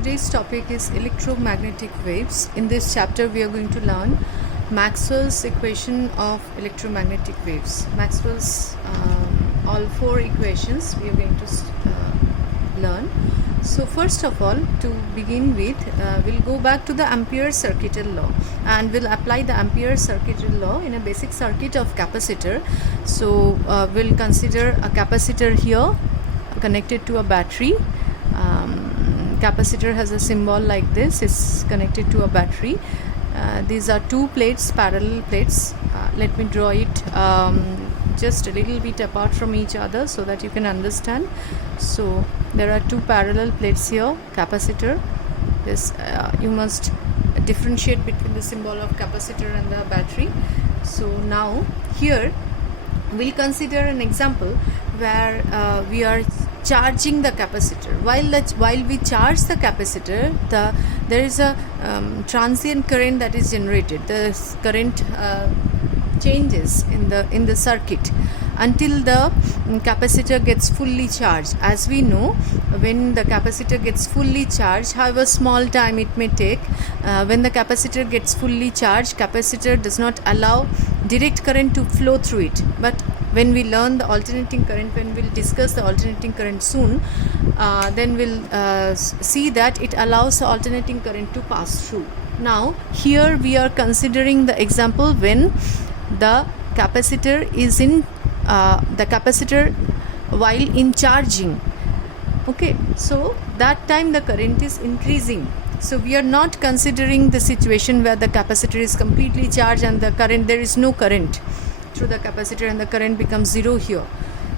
Today's topic is electromagnetic waves. In this chapter, we are going to learn Maxwell's equation of electromagnetic waves. Maxwell's all four equations we are going to learn. So first of all, to begin with, we'll go back to the Ampere's circuital law and we'll apply the Ampere's circuital law in a basic circuit of capacitor. So we'll consider a capacitor here connected to a battery. Capacitor has a symbol like this. It's connected to a battery. These are two plates, parallel plates. Let me draw it just a little bit apart from each other so that you can understand. So there are two parallel plates here, capacitor. This you must differentiate between the symbol of capacitor and the battery. So now here we'll consider an example where we are charging the capacitor. While we charge the capacitor, there is a transient current that is generated. The current changes in the circuit until the capacitor gets fully charged. As we know, when the capacitor gets fully charged, however small time it may take, when the capacitor gets fully charged, capacitor does not allow direct current to flow through it. But when we learn the alternating current, when we'll discuss the alternating current soon, then we'll see that it allows the alternating current to pass through. Now here we are considering the example when the capacitor is in while in charging. Okay, so that time the current is increasing. So we are not considering the situation where the capacitor is completely charged and there is no current through the capacitor and the current becomes zero here.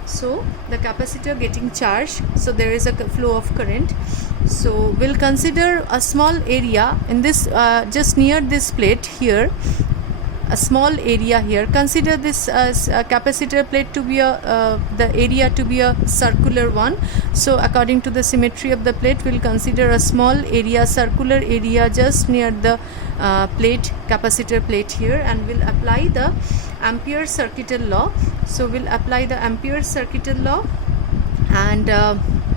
So the capacitor getting charged, so there is a flow of current. So we'll consider a small area in this just near this plate here, a small area here. Consider this capacitor plate to be the area to be a circular one. So according to the symmetry of the plate, we'll consider a small area, circular area just near the capacitor plate here, and we'll apply the Ampere's circuital law. So we'll apply the Ampere's circuital law, and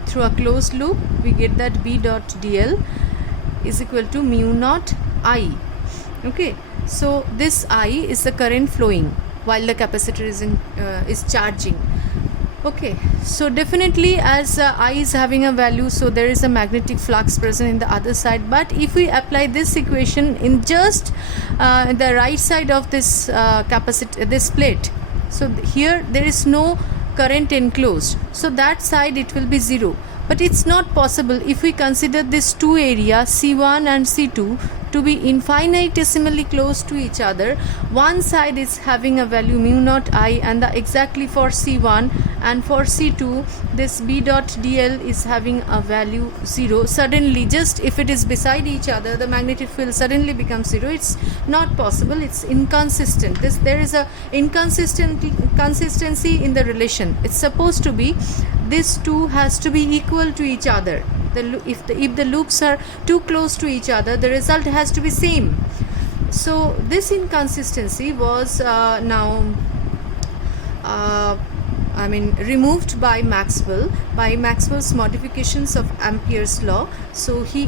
through a closed loop we get that B dot dl is equal to mu naught I. Okay, so this I is the current flowing while the capacitor is charging. Okay, so definitely as I is having a value, so there is a magnetic flux present in the other side. But if we apply this equation in just the right side of this capacitor, this plate, so here there is no current enclosed, so that side it will be zero. But it's not possible if we consider this two areas C1 and C2 to be infinitesimally close to each other. One side is having a value mu naught I, and exactly for C1, and for C2 this B dot dl is having a value 0. Suddenly, just if it is beside each other, the magnetic field suddenly becomes 0. It's not possible. It's inconsistent. There is a consistency in the relation. It's supposed to be this two has to be equal to each other. If the loops are too close to each other, the result has to be same. So this inconsistency was removed by Maxwell's modifications of Ampere's law. So he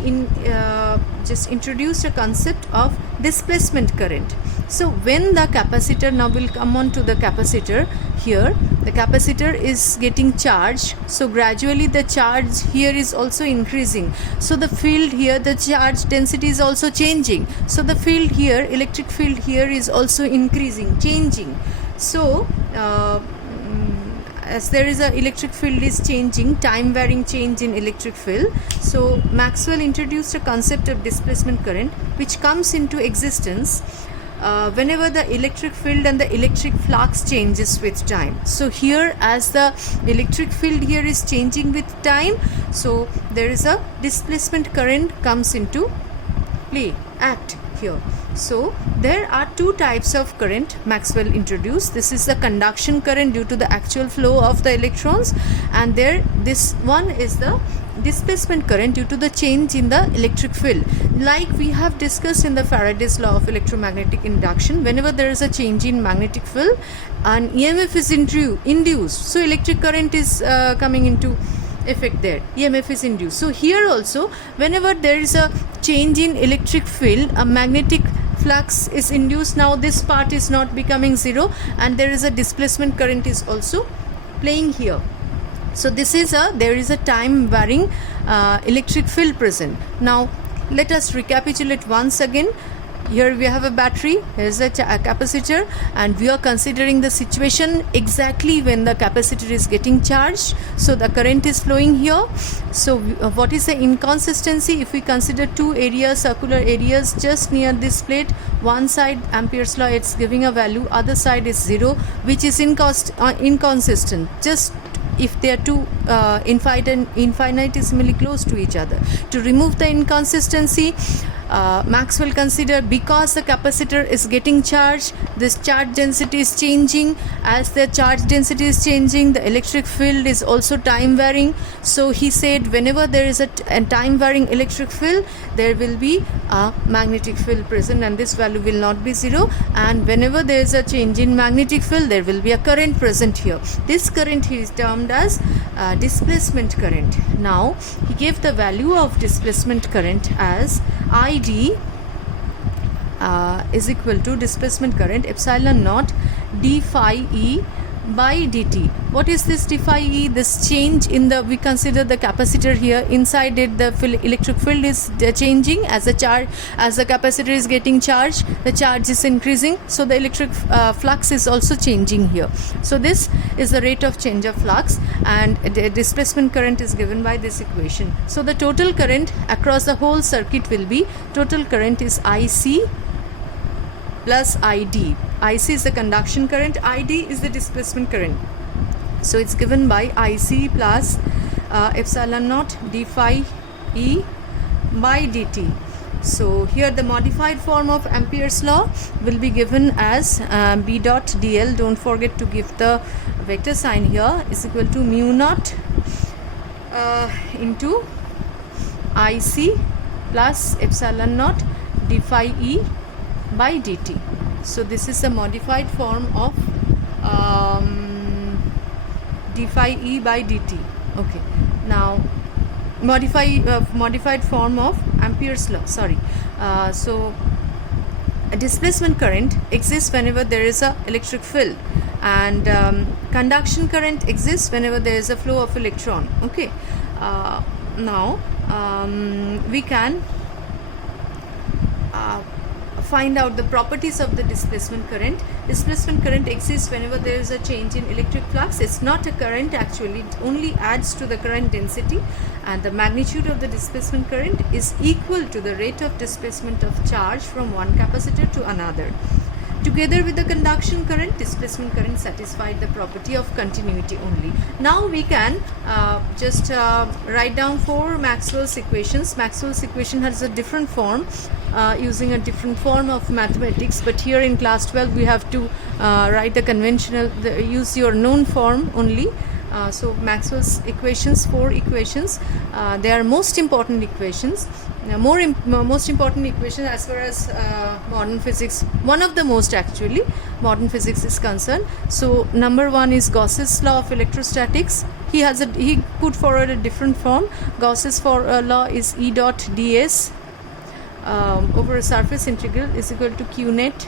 just introduced a concept of displacement current. So when the capacitor, now we'll come on to the capacitor here, the capacitor is getting charged, so gradually the charge here is also increasing. So the field here, the charge density is also changing. So the field here, electric field here is also increasing, changing. So as there is a electric field is changing, time varying change in electric field, so Maxwell introduced a concept of displacement current which comes into existence whenever the electric field and the electric flux changes with time. So here, as the electric field here is changing with time, so there is a displacement current comes into play, act here. So there are two types of current Maxwell introduced. This is the conduction current due to the actual flow of the electrons, and this one is the displacement current due to the change in the electric field. Like we have discussed in the Faraday's law of electromagnetic induction, whenever there is a change in magnetic field, an EMF is induced, so electric current is coming into effect there, EMF is induced. So here also, whenever there is a change in electric field, a magnetic flux is induced. Now this part is not becoming zero, and there is a displacement current is also playing here. So this is there is a time varying electric field present. Now let us recapitulate once again. Here we have a battery, here is a capacitor, and we are considering the situation exactly when the capacitor is getting charged. So the current is flowing here. So what is the inconsistency? If we consider two areas, circular areas just near this plate, one side Ampere's law it's giving a value, other side is 0, which is inconsistent. Just if they are two infinitesimally close to each other. To remove the inconsistency, Maxwell considered, because the capacitor is getting charged, this charge density is changing. As the charge density is changing, the electric field is also time varying. So he said whenever there is a time varying electric field, there will be a magnetic field present, and this value will not be 0. And whenever there is a change in magnetic field, there will be a current present here. This current is termed as displacement current. Now he gave the value of displacement current as ID is equal to displacement current epsilon naught d phi E by dt. What is this d phi E? This change in the, we consider the capacitor here, inside it the electric field is changing as the capacitor is getting charged, the charge is increasing, so the electric flux is also changing here. So this is the rate of change of flux, and the displacement current is given by this equation. So the total current across the whole circuit will be, total current is IC plus ID. IC is the conduction current, ID is the displacement current. So it's given by IC plus epsilon naught d phi E by dt. So here the modified form of Ampere's law will be given as B dot dl, don't forget to give the vector sign here, is equal to mu naught into IC plus epsilon naught d phi E by dt. So this is a modified form of d phi E by dt. Okay, now modified form of Ampere's law. So a displacement current exists whenever there is a electric field, and conduction current exists whenever there is a flow of electron. Okay, now we can find out the properties of the displacement current. Displacement current exists whenever there is a change in electric flux. It's not a current actually, it only adds to the current density, and the magnitude of the displacement current is equal to the rate of displacement of charge from one capacitor to another. Together with the conduction current, displacement current satisfied the property of continuity only. Now we can just write down 4 Maxwell's equations. Maxwell's equation has a different form, using a different form of mathematics, but here in class 12 we have to write the conventional, use your known form only. So Maxwell's equations, 4 equations, they are most important equations. Most important equation as far as modern physics, one of the most actually modern physics is concerned. So number 1 is Gauss's law of electrostatics. He put forward a different form. Gauss's law is E dot ds over a surface integral is equal to q net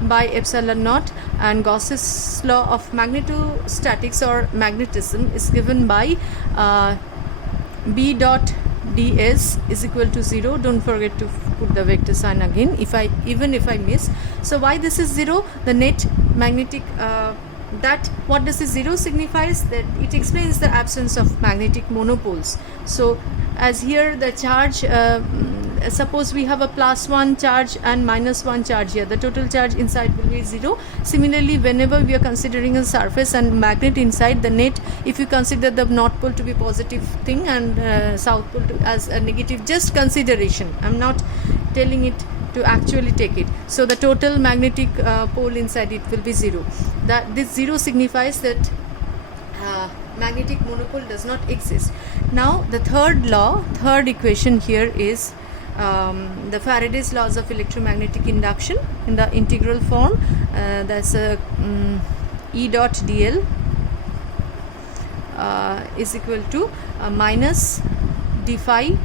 by epsilon naught, and Gauss's law of magnetostatics or magnetism is given by B dot ds is equal to 0. Don't forget to put the vector sign again even if I miss. So why this is 0? The net magnetic that what does this 0 signifies? That it explains the absence of magnetic monopoles. So as here the charge, suppose we have a +1 charge and -1 charge here, the total charge inside will be 0. Similarly, whenever we are considering a surface and magnet inside, the net, if you consider the north pole to be positive thing and south pole as a negative, just consideration, I'm not telling it to actually take it. So the total magnetic pole inside it will be 0. That this 0 signifies that magnetic monopole does not exist. Now the third equation here is the Faraday's laws of electromagnetic induction in the integral form. That's E dot dl is equal to minus d phi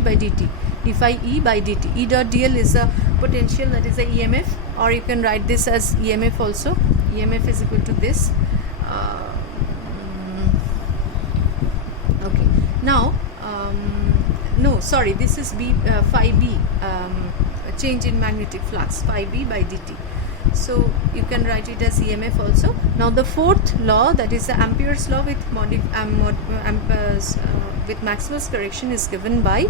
by dt, d phi e by dt. E dot dl is a potential, that is a EMF, or you can write this as EMF also. EMF is equal to this. Okay, now no, sorry, this is b phi b, change in magnetic flux, phi b by dt. So you can write it as EMF also. Now the fourth law, that is the Ampere's law with with Maxwell's correction, is given by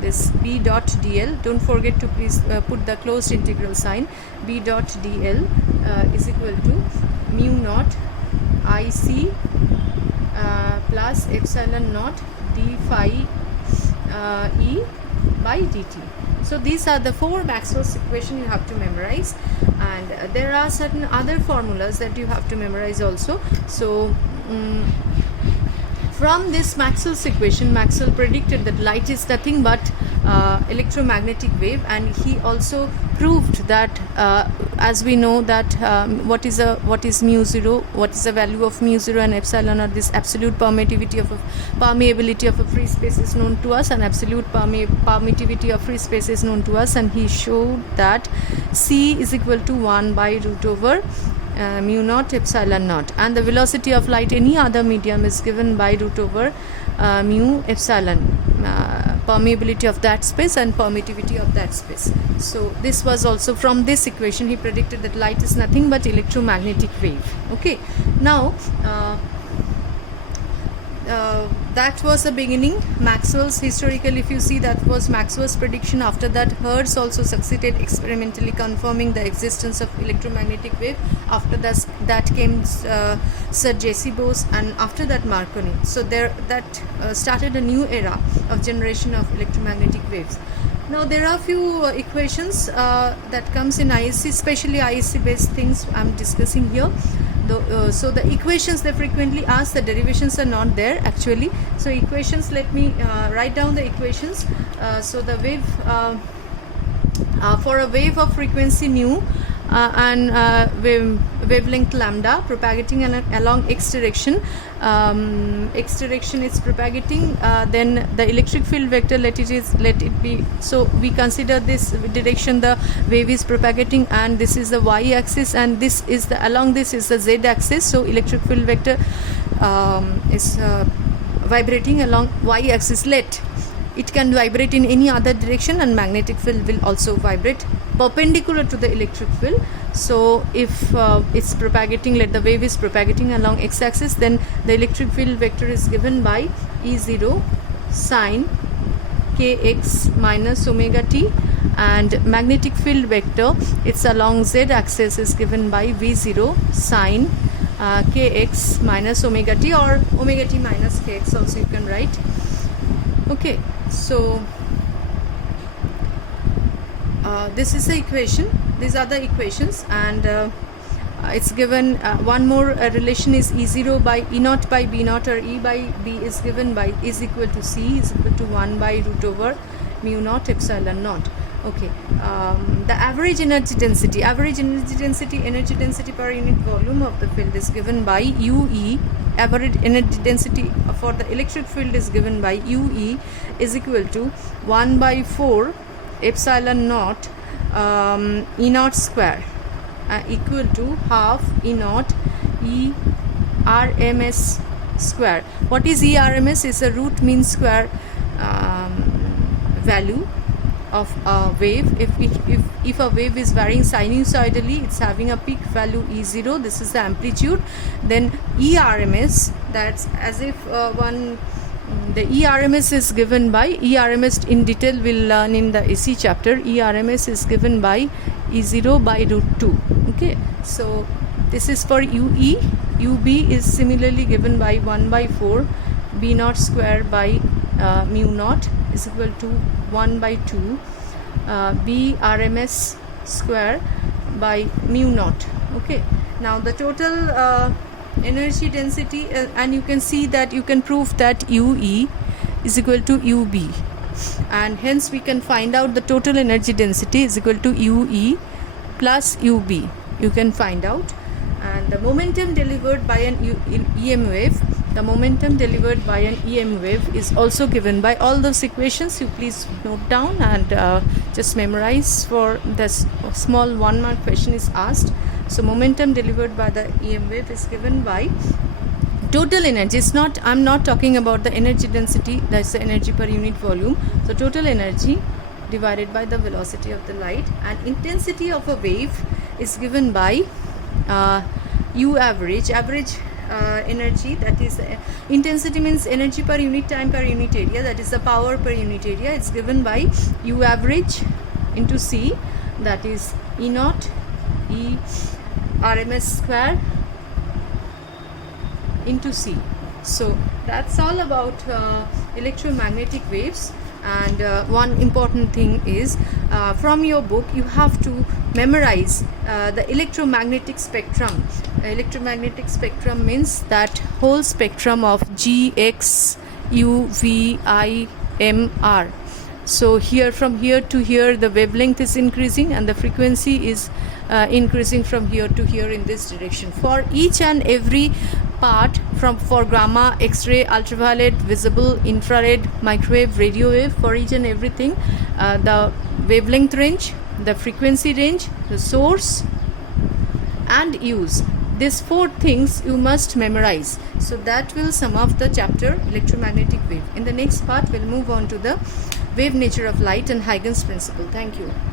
this b dot dl. Don't forget to please put the closed integral sign. B dot dl is equal to mu naught IC plus epsilon naught d phi e by dt. So these are the four Maxwell's equations you have to memorize, and there are certain other formulas that you have to memorize also. So from this Maxwell's equation, Maxwell predicted that light is nothing but electromagnetic wave, and he also proved that as we know that what is mu zero, what is the value of mu zero and epsilon, or this absolute permittivity of a free space is known to us, and absolute permittivity of free space is known to us, and he showed that C is equal to 1 by root over mu naught epsilon naught, and the velocity of light any other medium is given by root over mu epsilon, permeability of that space and permittivity of that space. So this was also from this equation he predicted that light is nothing but electromagnetic wave. Okay, now that was the beginning. Maxwell's historical, if you see, that was Maxwell's prediction. After that, Hertz also succeeded experimentally confirming the existence of electromagnetic wave. After that came Sir J.C. Bose, and after that Marconi. So that started a new era of generation of electromagnetic waves. Now there are few equations that comes in ISC, especially ISC based things I'm discussing here. So the equations they frequently ask, the derivations are not there actually. So equations, let me write down the equations. So the wave for a wave of frequency nu and wavelength lambda propagating along x direction, it's propagating, then the electric field vector, let it be, so we consider this direction the wave is propagating, and this is the y axis, and this is the, along this is the z axis. So electric field vector is vibrating along y axis. It can vibrate in any other direction, and magnetic field will also vibrate perpendicular to the electric field. So if it's propagating, let the wave is propagating along x-axis, then the electric field vector is given by E0 sine kx minus omega t, and magnetic field vector, it's along z-axis, is given by V0 sine kx minus omega t, or omega t minus kx also you can write. Okay, so this is the equation, these are the equations, and it's given one more relation is E0 by E naught by B naught, or E by B is given by is equal to C is equal to 1 by root over mu naught epsilon naught. Okay, the average energy density per unit volume of the field is given by UE. Average energy density for the electric field is given by UE is equal to 1 by 4 epsilon naught E naught square equal to half E naught E RMS square. What is ERMS? Is a root mean square value of a wave. If a wave is varying sinusoidally, it's having a peak value E0, this is the amplitude. Then ERMS, that's as if the ERMS is given by ERMS in detail we'll learn in the AC chapter. ERMS is given by E0 by root 2. Okay, so this is for UE. UB is similarly given by 1 by 4 B naught square by mu naught is equal to 1 by 2 B RMS square by mu naught. Okay, now the total energy density, and you can see that you can prove that UE is equal to UB, and hence we can find out the total energy density is equal to UE plus UB. You can find out, and the momentum delivered by an EM wave, the momentum delivered by an EM wave is also given by all those equations. You please note down and just memorize. For this small 1 mark question is asked. So momentum delivered by the EM wave is given by total energy. I'm not talking about the energy density, that's the energy per unit volume. So total energy divided by the velocity of the light, and intensity of a wave is given by U average energy, that is intensity means energy per unit time per unit area, that is the power per unit area. It's given by U average into C, that is E naught E RMS square into C. So that's all about electromagnetic waves. And one important thing is, from your book you have to memorize the electromagnetic spectrum. Electromagnetic spectrum means that whole spectrum of G, X, U, V, I, M, R. So here, from here to here, the wavelength is increasing and the frequency is increasing from here to here in this direction. For each and every part, for gamma, X-ray, ultraviolet, visible, infrared, microwave, radio wave, for each and everything, the wavelength range, the frequency range, the source and use. These 4 things you must memorize. So that will sum up the chapter electromagnetic wave. In the next part, we'll move on to the wave nature of light and Huygens principle. Thank you.